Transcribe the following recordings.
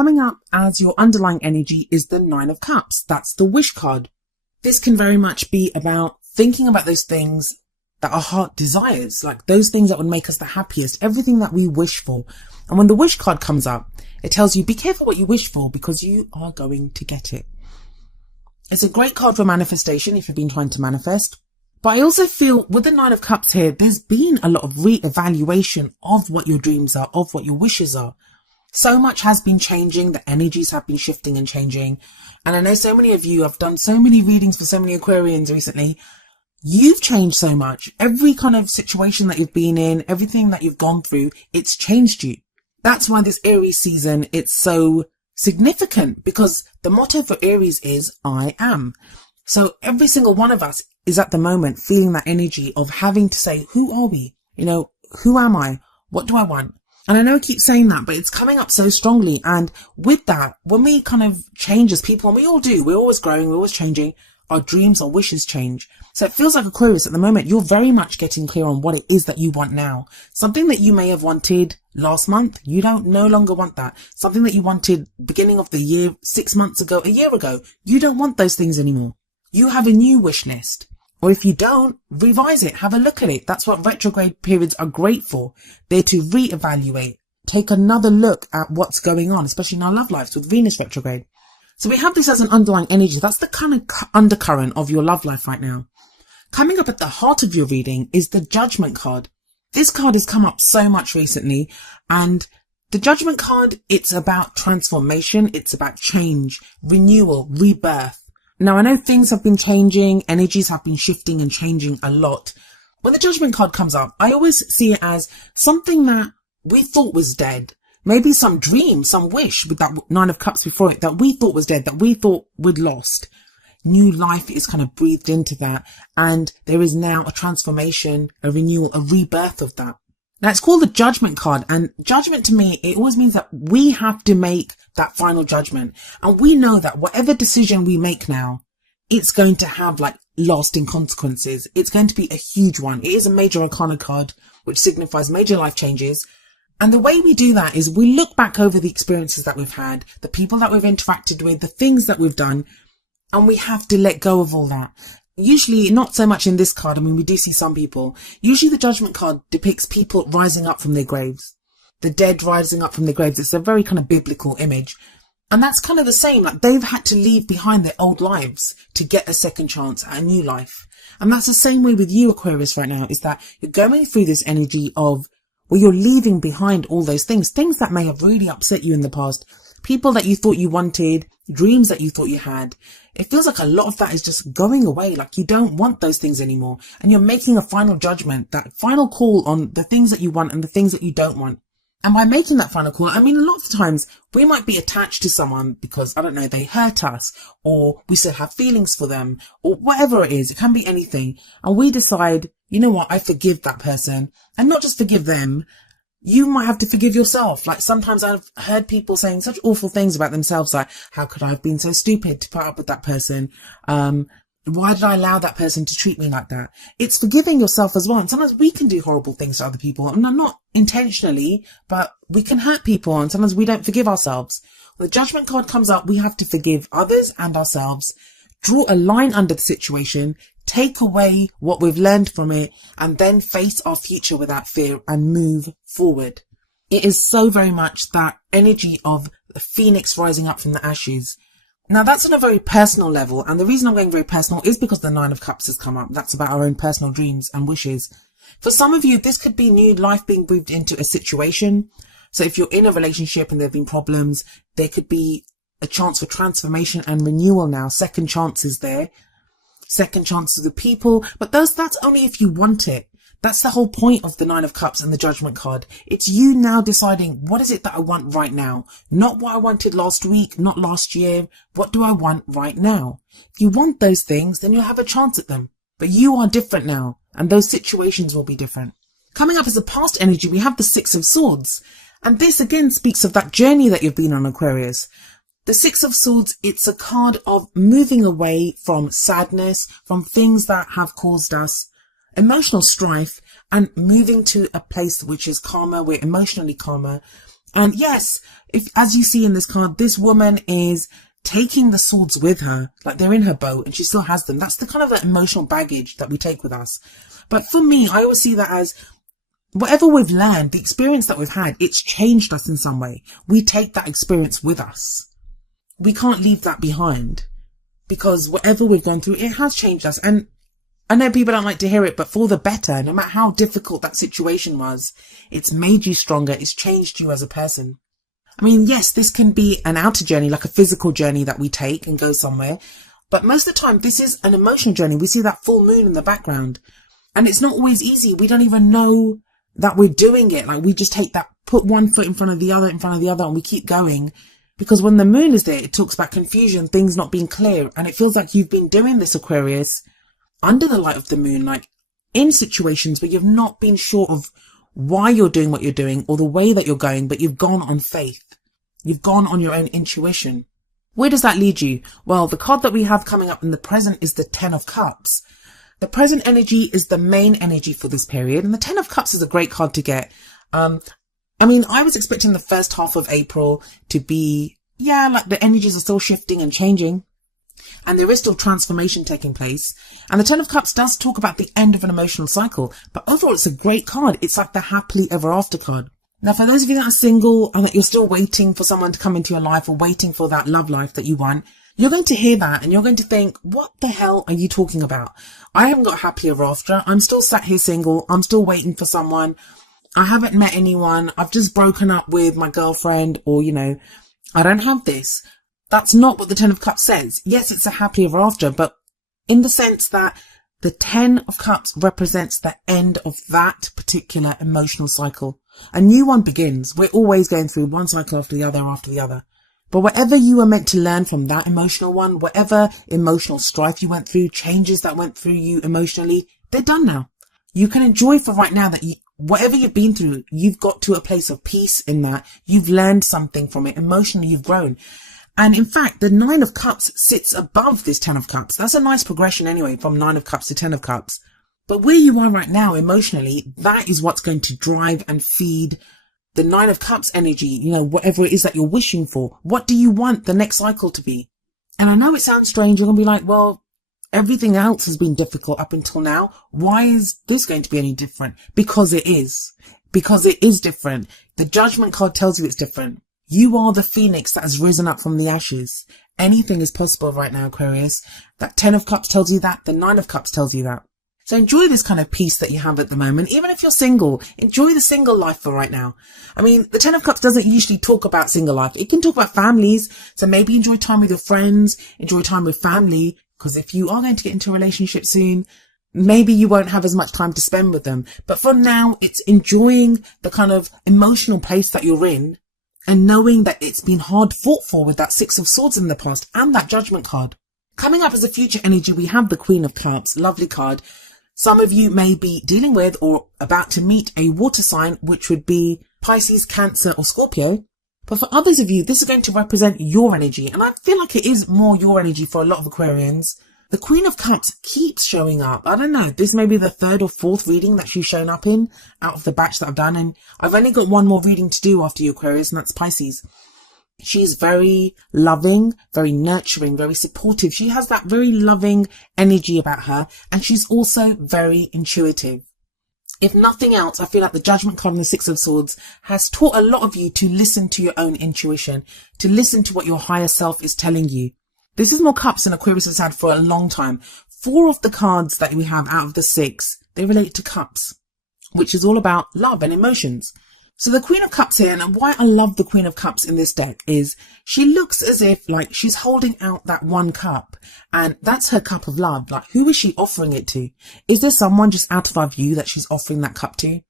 coming up as your underlying energy is the Nine of Cups. That's the wish card. This can very much be about thinking about those things that our heart desires, like those things that would make us the happiest, everything that we wish for. And when the wish card comes up, it tells you, be careful what you wish for because you are going to get it. It's a great card for manifestation if you've been trying to manifest. But I also feel with the Nine of Cups here, there's been a lot of re-evaluation of what your dreams are, of what your wishes are. So much has been changing. The energies have been shifting and changing. And I know so many of you have done so many readings for so many Aquarians recently. You've changed so much. Every kind of situation that you've been in, everything that you've gone through, it's changed you. That's why this Aries season, it's so significant, because the motto for Aries is I am. So every single one of us is at the moment feeling that energy of having to say, who are we? You know, who am I? What do I want? And I know I keep saying that, but it's coming up so strongly. And with that, when we kind of change as people, and we all do, we're always growing, we're always changing, our dreams, our wishes change. So it feels like Aquarius at the moment, you're very much getting clear on what it is that you want now. Something that you may have wanted last month, you don't no longer want that. Something that you wanted beginning of the year, 6 months ago, a year ago, you don't want those things anymore. You have a new wish list. Or if you don't, revise it, have a look at it. That's what retrograde periods are great for. They're to reevaluate, take another look at what's going on, especially in our love lives with Venus retrograde. So we have this as an underlying energy. That's the kind of undercurrent of your love life right now. Coming up at the heart of your reading is the Judgment card. This card has come up so much recently, and the Judgment card, it's about transformation, it's about change, renewal, rebirth. Now, I know things have been changing, energies have been shifting and changing a lot. When the Judgment card comes up, I always see it as something that we thought was dead. Maybe some dream, some wish with that Nine of Cups before it that we thought was dead, that we thought we'd lost. New life is kind of breathed into that, and there is now a transformation, a renewal, a rebirth of that. Now, it's called the Judgment card, and judgment to me, it always means that we have to make that final judgment. And we know that whatever decision we make now, it's going to have like lasting consequences. It's going to be a huge one. It is a major arcana card, which signifies major life changes. And the way we do that is we look back over the experiences that we've had, the people that we've interacted with, the things that we've done, and we have to let go of all that. Usually not so much in this card. I mean, we do see some people. Usually the Judgment card depicts people rising up from their graves. The dead rising up from their graves. It's a very kind of biblical image. And that's kind of the same. Like they've had to leave behind their old lives to get a second chance at a new life. And that's the same way with you, Aquarius, right now, is that you're going through this energy of, well, you're leaving behind all those things that may have really upset you in the past. People that you thought you wanted, dreams that you thought you had. It feels like a lot of that is just going away. Like you don't want those things anymore. And you're making a final judgment, that final call on the things that you want and the things that you don't want. And by making that final call, I mean, a lot of times we might be attached to someone because, I don't know, they hurt us, or we still have feelings for them, or whatever it is. It can be anything. And we decide, you know what, I forgive that person, and not just forgive them. You might have to forgive yourself. Like sometimes I've heard people saying such awful things about themselves, like, how could I have been so stupid to put up with that person? Why did I allow that person to treat me like that? It's forgiving yourself as well. And sometimes we can do horrible things to other people, and not intentionally, but we can hurt people, and sometimes we don't forgive ourselves. When the Judgment card comes up, we have to forgive others and ourselves, draw a line under the situation, take away what we've learned from it, and then face our future without fear and move forward. It is so very much that energy of the phoenix rising up from the ashes. Now that's on a very personal level, and the reason I'm going very personal is because the Nine of Cups has come up. That's about our own personal dreams and wishes. For some of you, this could be new life being breathed into a situation. So if you're in a relationship and there have been problems, there could be a chance for transformation and renewal now. Second chances there. Second chances with people. But that's only if you want it. That's the whole point of the Nine of Cups and the Judgment card. It's you now deciding, what is it that I want right now? Not what I wanted last week, not last year. What do I want right now? If you want those things, then you'll have a chance at them. But you are different now, and those situations will be different. Coming up as a past energy, we have the Six of Swords. And this again speaks of that journey that you've been on, Aquarius. The Six of Swords, it's a card of moving away from sadness, from things that have caused us emotional strife, and moving to a place which is calmer. We're emotionally calmer. And yes, as you see in this card, this woman is taking the swords with her, like they're in her boat and she still has them. That's the kind of that emotional baggage that we take with us. But for me, I always see that as whatever we've learned, the experience that we've had, it's changed us in some way. We take that experience with us. We can't leave that behind, because whatever we've gone through, it has changed us. And I know people don't like to hear it, but for the better. No matter how difficult that situation was, it's made you stronger. It's changed you as a person. I mean, yes, this can be an outer journey, like a physical journey that we take and go somewhere. But most of the time, this is an emotional journey. We see that full moon in the background. And it's not always easy. We don't even know that we're doing it. Like, we just take that, put one foot in front of the other, and we keep going. Because when the moon is there, it talks about confusion, things not being clear. And it feels like you've been doing this, Aquarius, under the light of the moon, like in situations where you've not been sure of why you're doing what you're doing or the way that you're going, but you've gone on faith. You've gone on your own intuition. Where does that lead you? Well, the card that we have coming up in the present is the Ten of Cups. The present energy is the main energy for this period. And the Ten of Cups is a great card to get. I mean, I was expecting the first half of April to be, like the energies are still shifting and changing. And there is still transformation taking place. And the Ten of Cups does talk about the end of an emotional cycle. But overall, it's a great card. It's like the happily ever after card. Now, for those of you that are single and that you're still waiting for someone to come into your life or waiting for that love life that you want, you're going to hear that and you're going to think, what the hell are you talking about? I haven't got happy ever after. I'm still sat here single. I'm still waiting for someone. I haven't met anyone. I've just broken up with my girlfriend, or, I don't have this. That's not what the Ten of Cups says. Yes, it's a happy ever after, but in the sense that the Ten of Cups represents the end of that particular emotional cycle. A new one begins. We're always going through one cycle after the other. But whatever you were meant to learn from that emotional one, whatever emotional strife you went through, changes that went through you emotionally, they're done now. You can enjoy for right now that whatever you've been through, you've got to a place of peace in that. You've learned something from it. Emotionally, you've grown. And in fact, the Nine of Cups sits above this Ten of Cups. That's a nice progression anyway, from Nine of Cups to Ten of Cups. But where you are right now emotionally, that is what's going to drive and feed the Nine of Cups energy, whatever it is that you're wishing for. What do you want the next cycle to be? And I know it sounds strange. You're going to be like, well, everything else has been difficult up until now. Why is this going to be any different? Because it is. Because it is different. The Judgment card tells you it's different. You are the phoenix that has risen up from the ashes. Anything is possible right now, Aquarius. That Ten of Cups tells you that. The Nine of Cups tells you that. So enjoy this kind of peace that you have at the moment. Even if you're single, enjoy the single life for right now. I mean, the Ten of Cups doesn't usually talk about single life. It can talk about families. So maybe enjoy time with your friends, enjoy time with family. Because if you are going to get into a relationship soon, maybe you won't have as much time to spend with them. But for now, it's enjoying the kind of emotional place that you're in and knowing that it's been hard fought for with that Six of Swords in the past and that Judgment card. Coming up as a future energy, we have the Queen of Cups, lovely card. Some of you may be dealing with or about to meet a water sign, which would be Pisces, Cancer or Scorpio. But for others of you, this is going to represent your energy. And I feel like it is more your energy for a lot of Aquarians. The Queen of Cups keeps showing up. I don't know. This may be the third or fourth reading that she's shown up in out of the batch that I've done. And I've only got one more reading to do after you, Aquarius, and that's Pisces. She's very loving, very nurturing, very supportive. She has that very loving energy about her. And she's also very intuitive. If nothing else, I feel like the Judgment card and the Six of Swords has taught a lot of you to listen to your own intuition, to listen to what your higher self is telling you. This is more cups than Aquarius has had for a long time. 4 of the cards that we have out of the 6, they relate to cups, which is all about love and emotions. So the Queen of Cups here, and why I love the Queen of Cups in this deck, is she looks as if like she's holding out that one cup, and that's her cup of love. Like, who is she offering it to? Is there someone just out of our view that she's offering that cup to?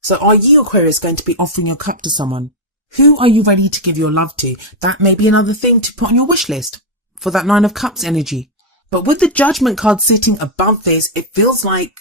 So are you, Aquarius, going to be offering your cup to someone? Who are you ready to give your love to? That may be another thing to put on your wish list for that Nine of Cups energy. But with the Judgment card sitting above this, it feels like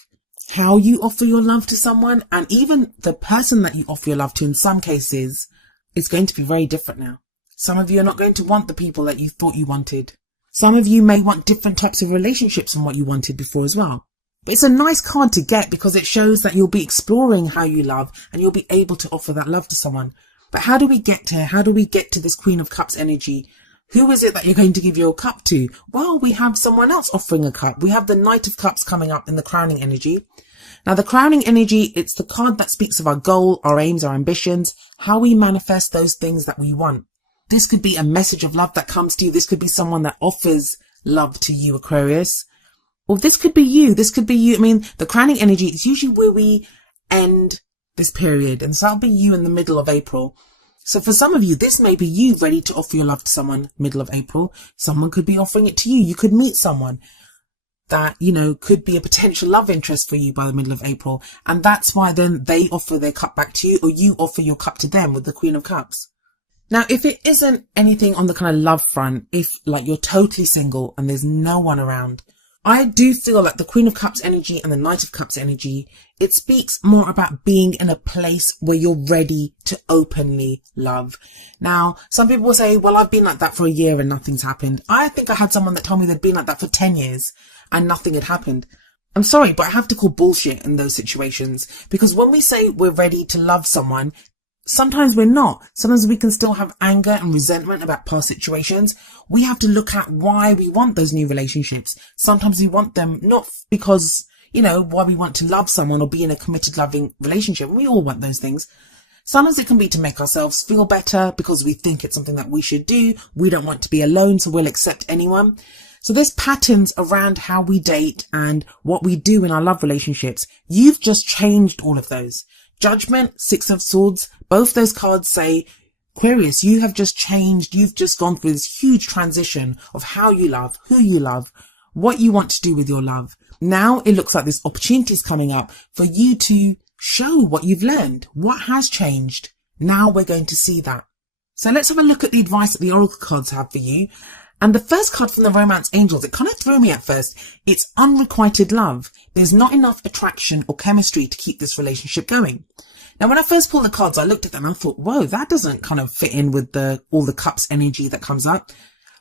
how you offer your love to someone, and even the person that you offer your love to in some cases, is going to be very different now. Some of you are not going to want the people that you thought you wanted. Some of you may want different types of relationships than what you wanted before as well. But it's a nice card to get because it shows that you'll be exploring how you love and you'll be able to offer that love to someone. But how do we get here? How do we get to this Queen of Cups energy? Who is it that you're going to give your cup to? Well, we have someone else offering a cup. We have the Knight of Cups coming up in the crowning energy. Now, the crowning energy, it's the card that speaks of our goal, our aims, our ambitions, how we manifest those things that we want. This could be a message of love that comes to you. This could be someone that offers love to you, Aquarius. Or this could be you. This could be you. I mean, the crowning energy is usually where we end this period. And so that'll be you in the middle of April. So for some of you, this may be you ready to offer your love to someone middle of April. Someone could be offering it to you. You could meet someone that, you know, could be a potential love interest for you by the middle of April. And that's why then they offer their cup back to you, or you offer your cup to them with the Queen of Cups. Now, if it isn't anything on the kind of love front, if like you're totally single and there's no one around, I do feel like the Queen of Cups energy and the Knight of Cups energy, it speaks more about being in a place where you're ready to openly love. Now, some people will say, well, I've been like that for a year and nothing's happened. I think I had someone that told me they'd been like that for 10 years and nothing had happened. I'm sorry, but I have to call bullshit in those situations, because when we say we're ready to love someone, sometimes we're not. Sometimes we can still have anger and resentment about past situations. We have to look at why we want those new relationships. Sometimes we want them not because, you know, why we want to love someone or be in a committed, loving relationship. We all want those things. Sometimes it can be to make ourselves feel better because we think it's something that we should do. We don't want to be alone, so we'll accept anyone. So there's patterns around how we date and what we do in our love relationships. You've just changed all of those. Judgment, Six of Swords, both those cards say, Aquarius, you have just changed. You've just gone through this huge transition of how you love, who you love, what you want to do with your love. Now it looks like this opportunity is coming up for you to show what you've learned, what has changed. Now we're going to see that. So let's have a look at the advice that the Oracle cards have for you. And the first card from the Romance Angels, it kind of threw me at first. It's unrequited love. There's not enough attraction or chemistry to keep this relationship going. Now, when I first pulled the cards, I looked at them and I thought, whoa, that doesn't kind of fit in with all the cups energy that comes up.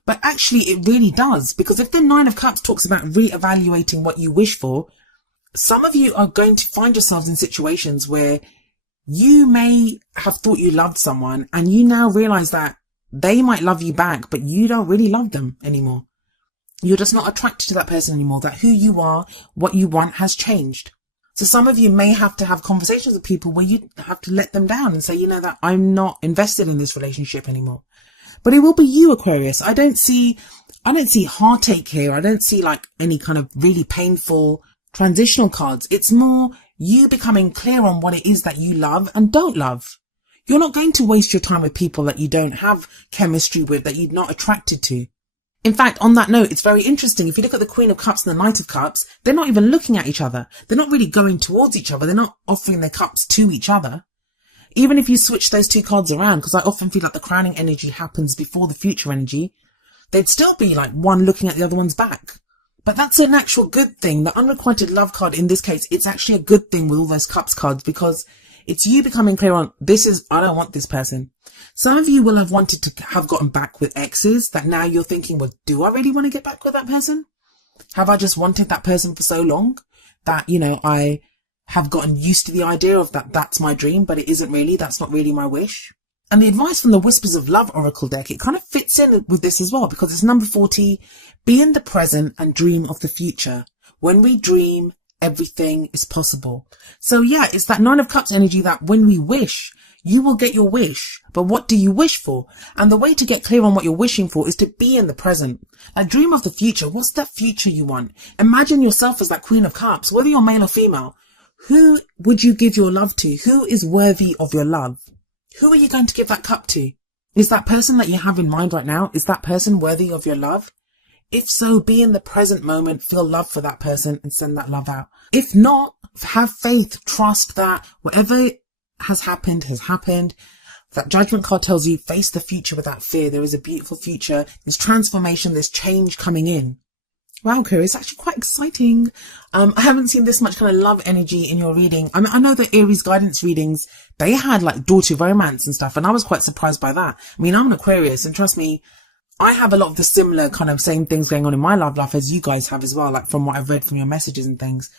But actually, it really does, because if the Nine of Cups talks about reevaluating what you wish for, some of you are going to find yourselves in situations where you may have thought you loved someone and you now realize that they might love you back, but you don't really love them anymore. You're just not attracted to that person anymore. That who you are, what you want has changed. So some of you may have to have conversations with people where you have to let them down and say, you know, that I'm not invested in this relationship anymore. But it will be you, Aquarius. I don't see heartache here. I don't see like any kind of really painful transitional cards. It's more you becoming clear on what it is that you love and don't love. You're not going to waste your time with people that you don't have chemistry with, that you're not attracted to. In fact, on that note, it's very interesting. If you look at the Queen of Cups and the Knight of Cups, they're not even looking at each other. They're not really going towards each other. They're not offering their cups to each other. Even if you switch those two cards around, because I often feel like the crowning energy happens before the future energy, they'd still be like one looking at the other one's back. But that's an actual good thing. The unrequited love card, in this case, it's actually a good thing with all those cups cards, because it's you becoming clear on, I don't want this person. Some of you will have wanted to have gotten back with exes that now you're thinking, well, do I really want to get back with that person? Have I just wanted that person for so long that, you know, I have gotten used to the idea of that's my dream, but it isn't really, that's not really my wish. And the advice from the Whispers of Love Oracle deck, it kind of fits in with this as well, because it's number 40, be in the present and dream of the future. When we dream, everything is possible. So yeah, it's that Nine of Cups energy that when we wish, you will get your wish. But what do you wish for? And the way to get clear on what you're wishing for is to be in the present. Like, dream of the future. What's that future you want? Imagine yourself as that Queen of Cups, whether you're male or female. Who would you give your love to? Who is worthy of your love? Who are you going to give that cup to? Is that person that you have in mind right now, is that person worthy of your love? If so, be in the present moment, feel love for that person and send that love out. If not, have faith, trust that whatever has happened has happened. That Judgment card tells you, face the future without fear. There is a beautiful future. There's transformation. There's change coming in. Wow, Aquarius, it's actually quite exciting. I haven't seen this much kind of love energy in your reading. I mean, I know the Aries guidance readings, they had like door to romance and stuff, and I was quite surprised by that. I mean, I'm an Aquarius, and trust me, I have a lot of the similar kind of same things going on in my love life as you guys have as well, like from what I've read from your messages and things.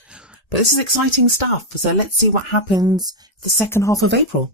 But this is exciting stuff. So let's see what happens the second half of April.